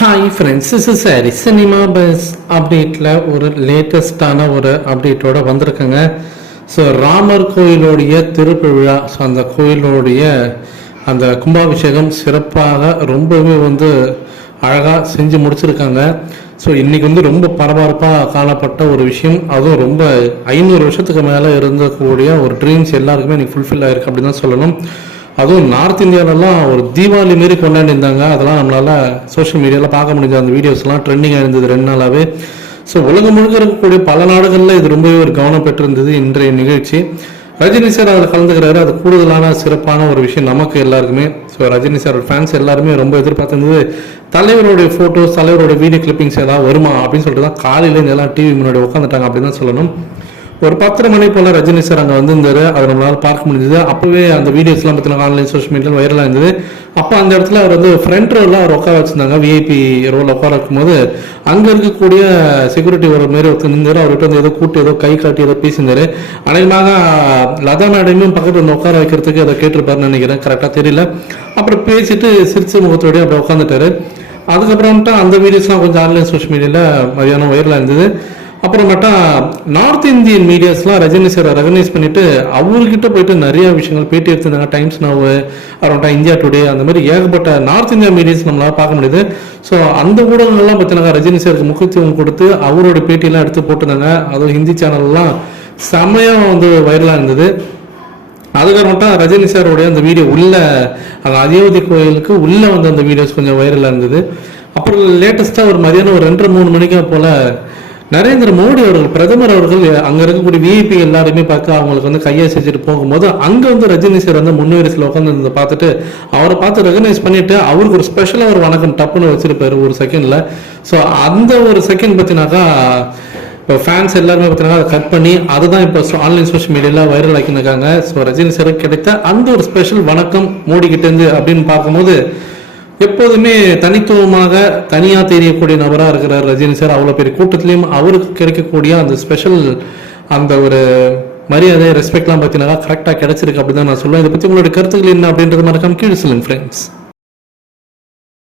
Hi friends is sorry cinema buzz அப்டேட்டில் ஒரு லேட்டஸ்டான ஒரு அப்டேட்டோட வந்திருக்குங்க. ஸோ ராமர் கோயிலுடைய திருப்பிழா ஸோ அந்த கோயிலுடைய அந்த கும்பாபிஷேகம் சிறப்பாக ரொம்பவே வந்து அழகாக செஞ்சு முடிச்சிருக்காங்க. ஸோ இன்றைக்கி வந்து ரொம்ப பரபரப்பாக காணப்பட்ட ஒரு விஷயம். அதுவும் ரொம்ப ஐநூறு வருஷத்துக்கு மேலே இருந்தக்கூடிய ஒரு ட்ரீம்ஸ் எல்லாருக்குமே இன்றைக்கி ஃபுல்ஃபில் ஆயிருக்கு அப்படின்னு தான் சொல்லணும். அதுவும் நார்த் இந்தியாவிலலாம் ஒரு தீபாவளி மாரி கொண்டாடிருந்தாங்க அதெல்லாம் நம்மளால் சோஷியல் மீடியாவில் பார்க்க முடிஞ்ச அந்த வீடியோஸ்லாம் ட்ரெண்டிங்காக இருந்தது ரெண்டு நாளாகவே ஸோ உலகம் முழுக்க இருக்கக்கூடிய பல நாடுகளில் இது ரொம்பவே ஒரு கவனம் பெற்றிருந்தது இன்றைய நிகழ்ச்சி. ரஜினி சார் அதில் கலந்துக்கிறாரு. அது கூடுதலான சிறப்பான ஒரு விஷயம் நமக்கு எல்லாருக்குமே. ஸோ ரஜினி சார் ஃபேன்ஸ் எல்லாருமே ரொம்ப எதிர்பார்த்திருந்தது. தலைவருடைய ஃபோட்டோஸ் தலைவருடைய வீடியோ கிளிப்பிங்ஸ் ஏதாவது வருமா அப்படின்னு சொல்லிட்டு தான் காலையில எல்லாம் டிவி முன்னாடி உட்காந்துட்டாங்க அப்படின்னு தான் சொல்லணும். ஒரு பத்தரை மணி போல ரஜினி சார் அங்கே வந்திருந்தாரு. அதை நம்மளால பார்க்க முடிஞ்சது. அப்பவே அந்த வீடியோஸ்லாம் பார்த்தீங்கன்னா ஆன்லைன் சோஷியல் மீடியா வைரலாக இருந்தது. அப்போ அந்த இடத்துல அவர் வந்து ஃப்ரண்ட் ரோவில் அவர் உட்கார வச்சிருந்தாங்க. விஐபி ரோவில் உட்கார வைக்கும்போது அங்கே இருக்கக்கூடிய செக்யூரிட்டி ஒரு மாரி ஒருத்தர் இருந்தார் அவர்கிட்ட வந்து ஏதோ கூட்டி ஏதோ கை காட்டி ஏதோ பேசியிருந்தாரு. அநேகமாக லதா மேடமையும் பக்கத்தில் வந்து உட்கார வைக்கிறதுக்கு அதை கேட்டிருப்பாருன்னு நினைக்கிறேன். கரெக்டாக தெரியல. அப்புறம் பேசிட்டு சிரிச்ச முகத்தோடய அப்படி உட்காந்துட்டாரு அதுக்கப்புறமேட்டா அந்த வீடியோஸ்லாம் கொஞ்சம் ஆன்லைன் சோஷியல் மீடியாவில் மதியானம் வைரலாக இருந்தது. அப்புறமேட்டா நார்த் இந்தியன் மீடியாஸ்லாம் ரஜினி சாரை ரெகனைஸ் பண்ணிட்டு அவர்கிட்ட போயிட்டு நிறைய விஷயங்கள் பேட்டி எடுத்திருந்தாங்க. டைம்ஸ் நவ் அப்புறமேட்டா இந்தியா டுடே அந்த மாதிரி ஏகப்பட்ட நார்த் இந்தியா மீடியாஸ் நம்மளால பார்க்க முடியுது. ஸோ அந்த ஊடகங்கள்லாம் பார்த்தீங்கன்னா ரஜினி சாருக்கு முக்கியத்துவம் கொடுத்து அவரோட பேட்டியெல்லாம் எடுத்து போட்டிருந்தாங்க. அதுவும் ஹிந்தி சேனல்லாம் செம்மையாக வந்து வைரலாக இருந்தது. அதுக்கப்புறமேட்டா ரஜினி சாரோடைய அந்த வீடியோ உள்ள அந்த அயோத்தி கோயிலுக்கு உள்ளே வந்து அந்த வீடியோஸ் கொஞ்சம் வைரலாக இருந்தது. அப்புறம் லேட்டஸ்ட்டாக ஒரு மதியானம் ஒரு ரெண்டரை மூணு மணிக்கா போல் நரேந்திர மோடி அவர்கள் பிரதமர் அவர்கள் அங்க இருக்கக்கூடிய விஐபி எல்லாருமே பார்க்க அவங்களுக்கு வந்து கையை செஞ்சுட்டு போகும்போது அங்க வந்து ரஜினி சார் வந்து முன்வரிசையில் உட்காந்து பார்த்துட்டு அவரை பார்த்து ரெகனைஸ் பண்ணிட்டு அவருக்கு ஒரு ஸ்பெஷலாக ஒரு வணக்கம் டப்புன்னு வச்சிருப்பாரு ஒரு செகண்ட்ல ஸோ அந்த ஒரு செகண்ட் பார்த்தினாக்கா இப்போ ஃபேன்ஸ் எல்லாருமே பார்த்தீங்கன்னா அதை கட் பண்ணி அதுதான் இப்போ ஆன்லைன் சோஷியல் மீடியாவில் வைரல் ஆக்கியிருக்காங்க ஸோ ரஜினி சார் கிடைத்த அந்த ஒரு ஸ்பெஷல் வணக்கம் மோடி கிட்டேருந்து அப்படின்னு பார்க்கும்போது எப்போதுமே தனித்துவமாக தனியாக தெரியக்கூடிய நபராக இருக்கிறார் ரஜினி சார். அவ்வளோ பெரிய கூட்டத்துலேயும் அவருக்கு கிடைக்கக்கூடிய அந்த ஸ்பெஷல் அந்த ஒரு மரியாதை ரெஸ்பெக்ட்லாம் பார்த்தீங்கன்னா கரெக்டாக கிடைச்சிருக்கு அப்படி தான் நான் சொல்லுவேன். இதை பற்றி உங்களுடைய கருத்துக்கள் என்ன அப்படின்றது மறக்காம கீழே சொல்லுங்க ஃப்ரெண்ட்ஸ்